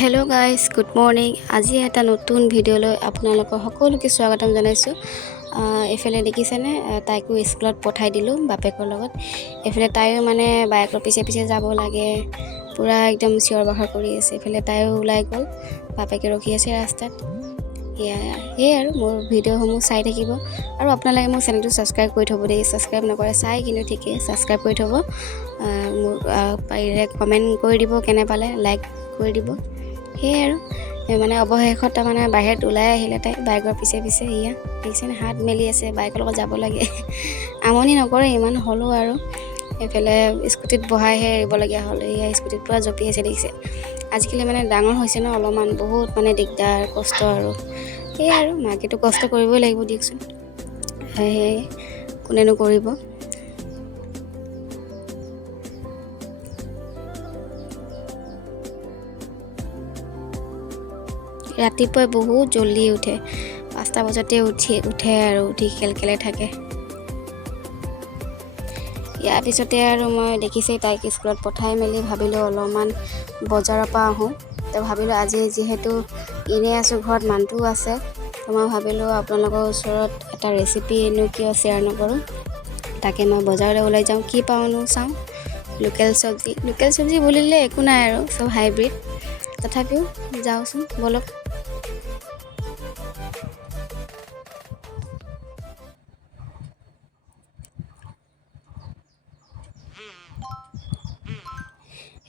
Hello' guys, good morning. আজি এটা নতুন ভিডিঅ'লৈ আপোনালোকক সকলোকে স্বাগতম জনাইছোঁ। এইফালে দেখিছেনে, তাইকো স্কুলত পঠাই দিলোঁ বাপেকৰ লগত। এইফালে তাইও মানে বাইকৰ পিছে পিছে যাব লাগে, পূৰা একদম চিঞৰ বাখৰ কৰি আছে। এইফালে তাইও ওলাই গ'ল, বাপেকে ৰখি আছে ৰাস্তাত। সেয়াই আৰু মোৰ ভিডিঅ'সমূহ চাই থাকিব। আৰু আপোনালোকে মোৰ চেনেলটো ছাবস্ক্ৰাইব কৰি থ'ব দেই। ছাবস্ক্ৰাইব নকৰে চাই কিন্তু ঠিকেই, ছাবস্ক্ৰাইব কৰি থ'ব। মোৰ পাৰিলে কমেণ্ট কৰি দিব, কেনে পালে লাইক কৰি দিব। সেয়াই আৰু মানে অৱশেষত তাৰমানে বাহিৰত ওলাই আহিলে তাই বাইকৰ পিছে পিছে। দেখিছেনে, হাত মেলি আছে, বাইকৰ লগত যাব লাগে। আমনি নকৰে ইমান, হ'লেও আৰু এইফালে স্কুটিত বহাইহে এৰিবলগীয়া হ'ল। স্কুটিত পূৰা জঁপি আছে, দেখিছে। আজিকালি মানে ডাঙৰ হৈছে ন, অলপমান বহুত মানে দিগদাৰ, কষ্ট আৰু সেয়াই আৰু মাকেতো কষ্ট কৰিবই লাগিব দিয়কচোন। সেয়ে কোনেনো কৰিব। ৰাতিপুৱাই বহুত জল্দি উঠে, 5টা বজাতে উঠে আৰু উঠি খেলাই থাকে। ইয়াৰ পিছতে আৰু মই দেখিছেই তাইক স্কুলত পঠাই মেলি ভাবিলোঁ অলপমান বজাৰৰ পৰা আহোঁ। তো ভাবিলোঁ আজি যিহেতু এনেই আছোঁ, ঘৰত মানুহটোও আছে, তো মই ভাবিলোঁ আপোনালোকৰ ওচৰত এটা ৰেচিপিনো কিয় শ্বেয়াৰ নকৰোঁ। তাকে মই বজাৰলৈ ওলাই যাওঁ, কি পাওঁনো চাওঁ। লোকেল চব্জি বুলিলে একো নাই আৰু, চব হাইব্ৰিড। তথাপিও যাওঁচোন বলক।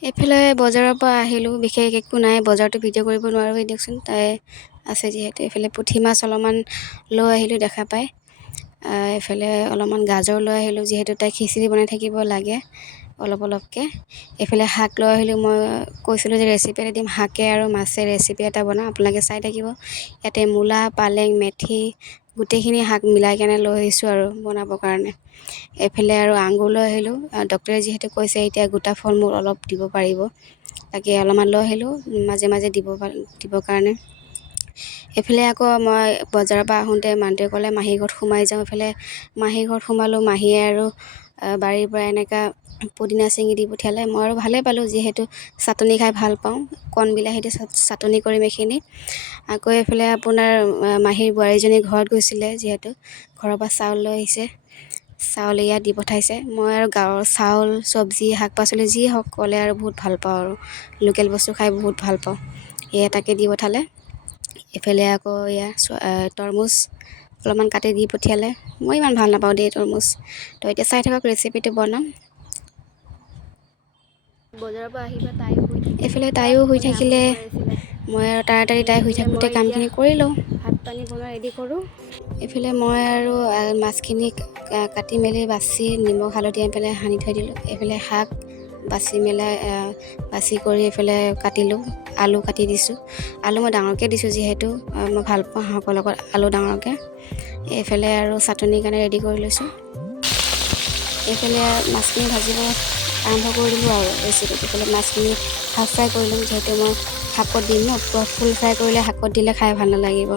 এইফালে বজাৰৰ পৰা আহিলোঁ, বিশেষ একো নাই, বজাৰটো ভিডিঅ' কৰিব নোৱাৰোঁ দিয়কচোন, তাই আছে যিহেতু। এইফালে পুঠি মাছ অলপমান লৈ আহিলোঁ দেখা পাই। এইফালে অলপমান গাজৰ লৈ আহিলোঁ, যিহেতু তাই খিচিৰি বনাই থাকিব লাগে অলপ অলপকৈ। এইফালে শাক লৈ আহিলোঁ, মই কৈছিলোঁ যে ৰেচিপি এটা দিম, শাকে আৰু মাছে ৰেচিপি এটা বনাওঁ, আপোনালোকে চাই থাকিব। ইয়াতে মূলা, পালেং, মেথি গোটেইখিনি শাক মিলাই কেনে লৈ আহিছোঁ আৰু বনাবৰ কাৰণে। এইফালে আৰু আঙুৰ লৈ আহিলোঁ, ডক্টৰে যিহেতু কৈছে এতিয়া গোটা ফল মূল অলপ দিব পাৰিব, তাকে অলপমান লৈ আহিলোঁ মাজে মাজে দিবৰ কাৰণে। এইফালে আকৌ মই বজাৰৰ পৰা আহোঁতে মানুহটোৱে ক'লে মাহী ঘৰত সোমাই যাওঁ। এইফালে মাহী ঘৰত সোমালোঁ, মাহীয়ে আৰু বাৰীৰ পৰা এনেকুৱা পুদিনা ছিঙি দি পঠিয়ালে। মই আৰু ভালেই পালোঁ, যিহেতু চাটনি খাই ভাল পাওঁ, কণ বিলাহীতে চাটনি কৰিম এইখিনি। আকৌ এইফালে আপোনাৰ মাহীৰ বোৱাৰীজনী ঘৰত গৈছিলে, যিহেতু ঘৰৰ পৰা চাউল লৈ আহিছে, চাউল ইয়াত দি পঠাইছে। মই আৰু গাঁৱৰ চাউল, চব্জি, শাক পাচলি যি হওক ক'লে আৰু বহুত ভাল পাওঁ, আৰু লোকেল বস্তু খাই বহুত ভাল পাওঁ। তাকে দি পঠালে। এইফালে আকৌ তৰমুজ অলপমান কাটি দি পঠিয়ালে। মই ইমান ভাল নাপাওঁ দেই তৰমুজ। তো এতিয়া চাই থাকক, ৰেচিপিটো বনাম। বজাৰৰ পৰা আহিবা, এইফালে তাইও শুই থাকিলে। মই আৰু তাড়াতাড়ি তাই শুই থাকোঁতে কামখিনি কৰি লওঁ, ভাত পানী বনোৱা ৰেডি কৰোঁ। এইফালে মই আৰু মাছখিনি কাটি মেলি বাচি নিমখ হালধি আনি পেলাই সানি থৈ দিলোঁ। এইফালে শাক বাছি কৰি এইফালে কাটিলোঁ, আলু কাটি দিছোঁ। আলু মই ডাঙৰকৈ দিছোঁ, যিহেতু মই ভাল পাওঁ শাকৰ লগত আলু ডাঙৰকৈ। এইফালে আৰু চাটনিৰ কাৰণে ৰেডি কৰি লৈছোঁ। এইফালে মাছখিনি ভাজিব আৰম্ভ কৰি দিলোঁ আৰু ৰেচিপিটো। এইফালে মাছখিনি হাফ ফ্ৰাই কৰি ল'ম, যিহেতু মই শাকত দিম ন, ফুল ফ্ৰাই কৰিলে শাকত দিলে খাই ভাল নালাগিব।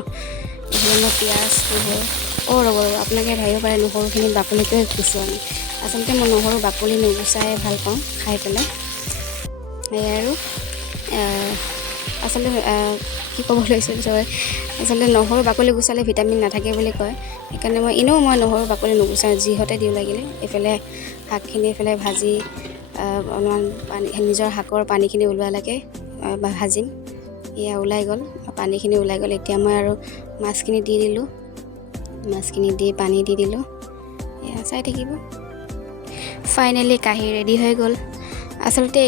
এইফালে মই পিঁয়াজ, নহৰু ৰ'ব আপোনালোকে ভাবিব পাৰে নহৰুখিনি বাকলিটোৱে গুচোৱা নাই। আচলতে মই নহৰু বাকলি নুগুচাই ভাল পাওঁ খাই পেলাই। সেয়াই আৰু আচলতে কি ক'ব লৈছিলোঁ, আচলতে নহৰু বাকলি গুচালে ভিটামিন নাথাকে বুলি কয়। সেইকাৰণে মই নহৰু বাকলি নুগুচাওঁ, যিহতে দিওঁ লাগিলে। এইফালে শাকখিনি এইফালে ভাজি অলপমান নিজৰ শাকৰ পানীখিনি ওলোৱালৈকে ভাজিম। ওলাই গ'ল, পানীখিনি ওলাই গ'ল। এতিয়া মই আৰু মাছখিনি দি দিলোঁ, মাছখিনি দি পানী দি দিলোঁ। চাই থাকিব। ফাইনেলি কাঢ়ি ৰেডি হৈ গ'ল। আচলতে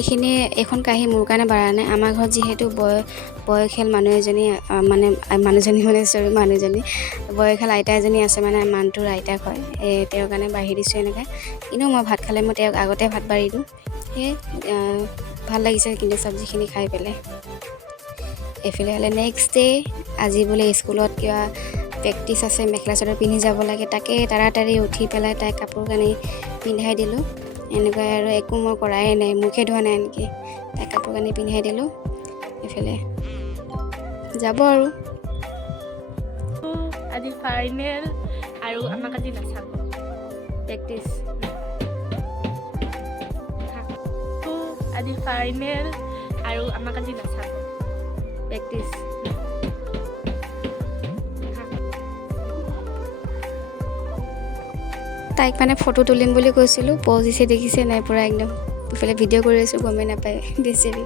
এইখন কাঢ়ি মোৰ কাৰণে বাঢ়া নাই। আমাৰ ঘৰত যিহেতু বয়সীয়াল মানুহজনী বয়সীয়াল আইতা এজনী আছে, মানে মানুহটোৰ আইতাক হয়। তেওঁৰ কাৰণে বাঢ়ি দিছোঁ এনেকৈ। কিন্তু মই ভাত খালে মই তেওঁক আগতে ভাত বাঢ়ি দিওঁ। সেয়ে ভাল লাগিছে কিন্তু চব্জিখিনি খাই পেলাই। এইফালে হ'লে নেক্সট ডে, আজি বোলে স্কুলত কিবা প্ৰেক্টিছ আছে, মেখেলা চাদৰ পিন্ধি যাব লাগে। তাকে তাড়াতাড়ি উঠি পেলাই তাইক কাপোৰ কানি পিন্ধাই দিলোঁ। এনেকুৱাই আৰু একো মই কৰাই নাই, মুখে ধোৱা নাই এনেকৈ তাইক কাপোৰ কানি পিন্ধাই দিলোঁ। এইফালে যাব আৰু আজি ফাইনেল, আৰু আমাক আজি নাচাব প্ৰেক্টিছ। আজি ফাইনেল, আৰু আমাক আজি নাচাব। দিছ তাইক মানে ফটো তুলিম বুলি কৈছিলোঁ, পজ দিছে দেখিছে নাই, পূৰা একদম ইফালে ভিডিঅ' কৰি আছোঁ, গমেই নাপায় বেচেৰি।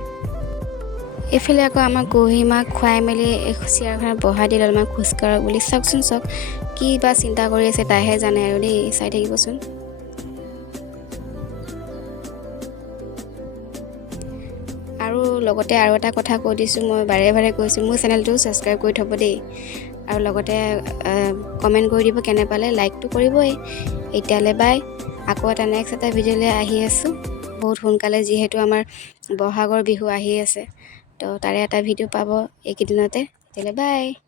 এইফালে আকৌ আমাৰ কহিমাক খুৱাই মেলি চিয়াৰখনত বহাই দিলে অলপমান খোজকাঢ়ক বুলি। চাওকচোন চাওক, কি বা চিন্তা কৰি আছে তাইহে জানে আৰু দেই, চাই থাকিবচোন। আৰু লগতে আৰু এটা কথা কৈ দিছোঁ, মই বাৰে বাৰে কৈছোঁ, মোৰ চেনেলটো ছাবস্ক্ৰাইব কৰি থ'ব দেই, আৰু লগতে কমেণ্ট কৰি দিব কেনে পালে, লাইকটো কৰিবই। এতিয়ালৈ বাই, আকৌ এটা নেক্সট এটা ভিডিঅ'লৈ আহি আছোঁ বহুত সোনকালে, যিহেতু আমাৰ বহাগৰ বিহু আহি আছে, তো তাৰে এটা ভিডিঅ' পাব এইকেইদিনতে। এতিয়ালৈ বাই।